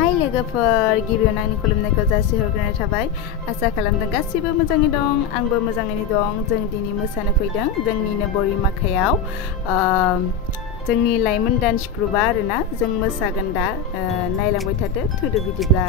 हाय लोगोफोर गिबियावनो आंनि खुलुमनायखौ जासिहरग्रोनाय थाबाय आसा खालामदों गासिबो मोजाङै दं आंबो मोजाङैनो दं जों दिनै मोसानो फैदों जोंनिनो बरिमाखायाव जोंनि लाइमोन डान्स ग्रुपआ आरोना जों मोसागोन दा नायलांबाय थादो थुदो बिदिब्ला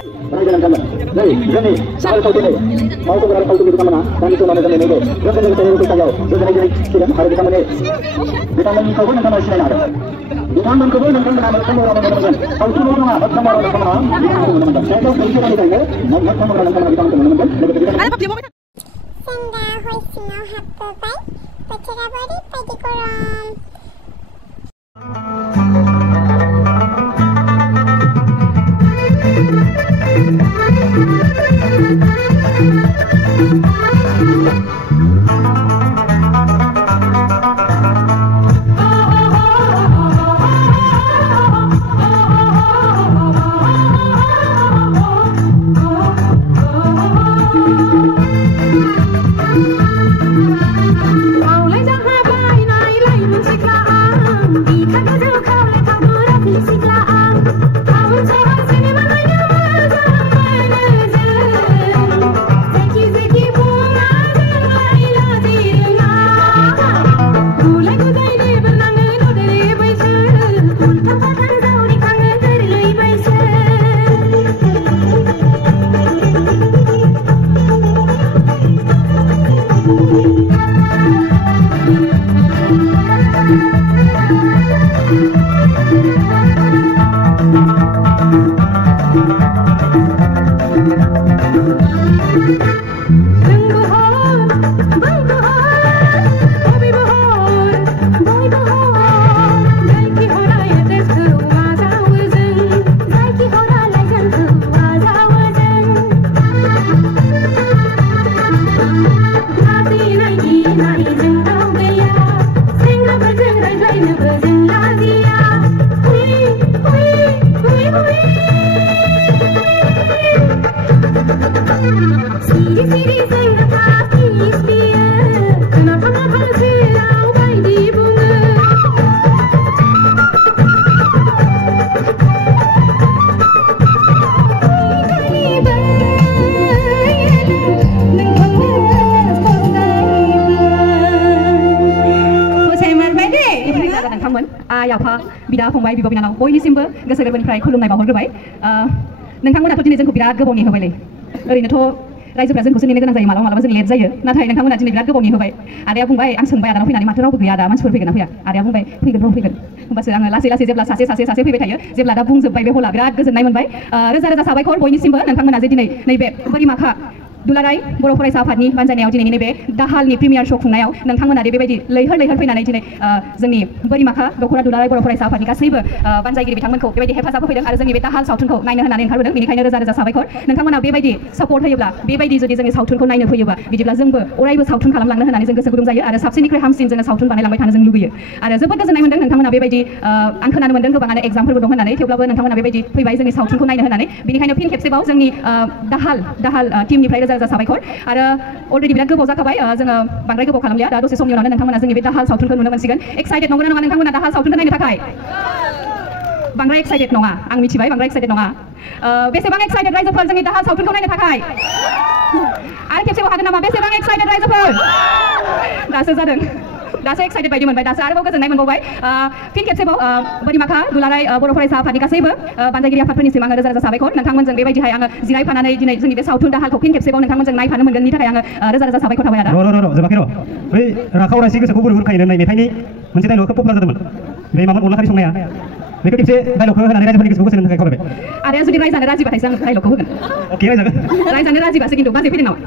बिदा फंबाय बिब' बिनानाव बयनिसिमबो गोसो गोरबोनिफ्राय खुलुमनाय बावहरग्रोबाय नोंथांमोनाथ' दिनै जोंखौ बिराद गोबाव नेहोबायलै ओरैनोथ' रायजोफ्रा जोंखौसो नेनो गोनां जायो मालाबा मालाबा जों लेट जायो नाथाय नोंथांमोना दिनै बिराद गोबाव नेहोबाय आदाया बुंबाय आं सोंबाय आदानाव फैनानै माथो रावबो गैया दा मानसिफोर फैगोन ना फैया आदाया बुंबाय फैगोन र' फैगोन होमबासो आङो लासै लासै जेब्ला सासे फैबाय थायो जेब्ला दा बुंजोब्बाय बे हला बिराद गोजोननाय मोनबाय रोजा रोजा साबायखर बयनिसिमबो नोंथांमोना जे दिनै नैबे बोरिमाखा दुलाराय बर' फरायसा आफादनि बानजायनायाव दिनैनि नैबे दाहालनि प्रिमियार श' खुंनायाव नोंथांमोना बेबायदि लैहोर फैनानै दिनै जोंनि बोरिमाखा दख'रा दुलाराय बर' फरायसा आफादनि गासैबो बानजायगिरि बिथांमोनखौ बेबायदि हेफाजाब होफैदों आरो जोंनि बे दाहाल सावथुनखौ नायनो होनानै ओंखारबोदों बेनिखायनो रोजा रोजा साबायखर नोंथांमोना बेबायदि सापर्ट होयोब्ला बेबायदि जुदि जोंनि सावथुनखौ नायनो फैयोबा बिदिब्ला जोंबो अरायबो सावथुन खालामलांनो होनानै जों गोसो गुदुं जायो आरो साबसिननिख्रुइ हामसिन जोङो सावथुन बानायलांबाय थानो जों लुबैयो आरो जोबोद गोजोननाय मोनदों नोंथांमोना बेबायदि आं खोनानो मोनदों गोबाङानो एग्जामफोरबो दं होननानै थेवब्लाबो नोंथांमोना बेबायदि फैबाय जोंनि सावथुनखौ नायनो होनानै बेनिखायनो फिन खेबसेबाव जोंनि दाहाल टीमनिफ्राय रोजा रोजा साबायखर आरो अलरेडि बिराद गोबाव जाखाबाय जोङो बांद्राय गोबाव खालामलिया दा दसे समनि उनावनो नोंथांमोना जोंनि बे दाहाल सावथुनखौ नुनो मोनसिगोन एक्साइटेड नंगौना नङा नोंथांमोना दाहाल सावथुनखौ नायनो थाखाय बांद्राय एक्साइटेड नङा आं मिथिबाय बांद्राय एक्साइटेड नङा बेसेबां एक्साइटेड रायजोफोर जोंनि दाहाल सावथुनखौ नायनो थाखाय आरो खेबसेबाव हागोन नामा बेसेबां एक्साइटेड रायजोफोर दासो जादों दासो एक्साइटेड बायदि मोनबाय दासो आरोबाव गोजोननाय मोनबावबाय फिन खेबसेबाव बोरिमाखा दुलाराय बर' फरायसा आफादनि गासैबो बानजायगिरि आफादफोरनिसिम आङो रोजा रोजा साबायखर नोंथांमोनजों बेबायदिहाय आङो जिरायफानानै दिनै जोंनि बे सावथुन दाहालखौ फिन खेबसेबाव नोंथांमोनजों नायफानो मोनगोननि थाखाय आङो रोजा रोजा साबायखर थाबाय आदा जोबाखै र' बै राखाव रायसि गोसोखौ बुरखायो होननाय मेथाइनि मोनसे डायलग खोब पपुलार जादोंमोन बे मामोन अनला खारि संनाया बेखौ खेबसे डायलगखौ होनानै रायजोफोरनि गोसोखौ गोसो होनो थाखाय खावलायबाय आदाया जुदि रायजानो राजिबाथायसो आं डायलगखौ होगोन अके रायजानो राजिबासो खिन्थु बाजै फैदों नामा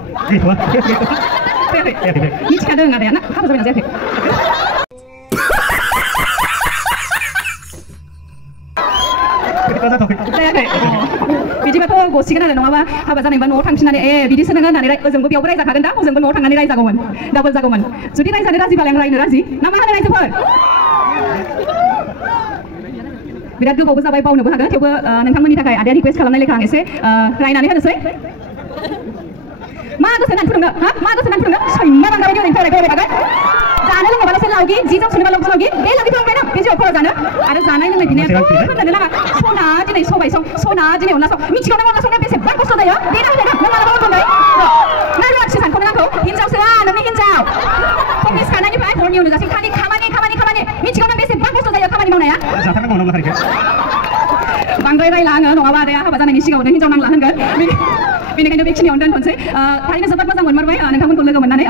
मिथिखादों आदाया ना हाबा जाबायना जायाखै बिदिबाथ' गसिगोन आरो नङाबा हाबा जानायबा न'आव थांफिननानै बिदिसो नोङो होननानै ओजोंबो बेयावबो रायजाखागोन दा ओजोंबो न'आव थांनानै रायजागौमोन डाबल जागौमोन जुदि रायजानो राजिबालाय आं रायनो राजि ना मा होनो रायजोफोर बिराद गोबावबो जाबाय बावनोबो हागोन थेवबो नोंथांमोननि थाखाय आदाया रिक्वेस्ट खालामनाय लेखा आं एसे रायनानै होनोसै मा गोसो होनानै फुदुंनो हा मा गोसो होनानै फुदुंनो सैमा बांद्राय ओरैनो फरायबाय थागोन जानो लोंनोबाल'सो लावगि जि जोम सुनोबाल'सो लावगि बे लावगिखौ लांबाय नों बे जिउआव खर' जानो आरो जानाय लोंनाय बिनाया होननो नाङा सना दिनै सबाय सं सना दिनै अनला सं मिथिगौ नों अनला संनाया बेसेबां खस्थ' जायो देना होदो नों मालाबा मोनबाय ना रुवाथि सानखौनो नांगौ हिनजावसोआ नोंनि हिनजाव फुंनि सिखारनायनिफ्राय हरनि उन्दुजासिम खालि खामानि मिथिगौ नों बेसेबां खस्थ' जायो खामानि मावनाया जाथारनांगौ अनला खारैखौ बांद्राय रायला आङो नङाबा आदाया हाबा जानायनि सिगाङावनो हिनजाव नांला होनगोन बेनिखायनो बेखिनियावनो दोनथ'नोसै थारैनो जोबोद मोजां मोनमारबाय नोंथांमोनखौ लोगो मोननानै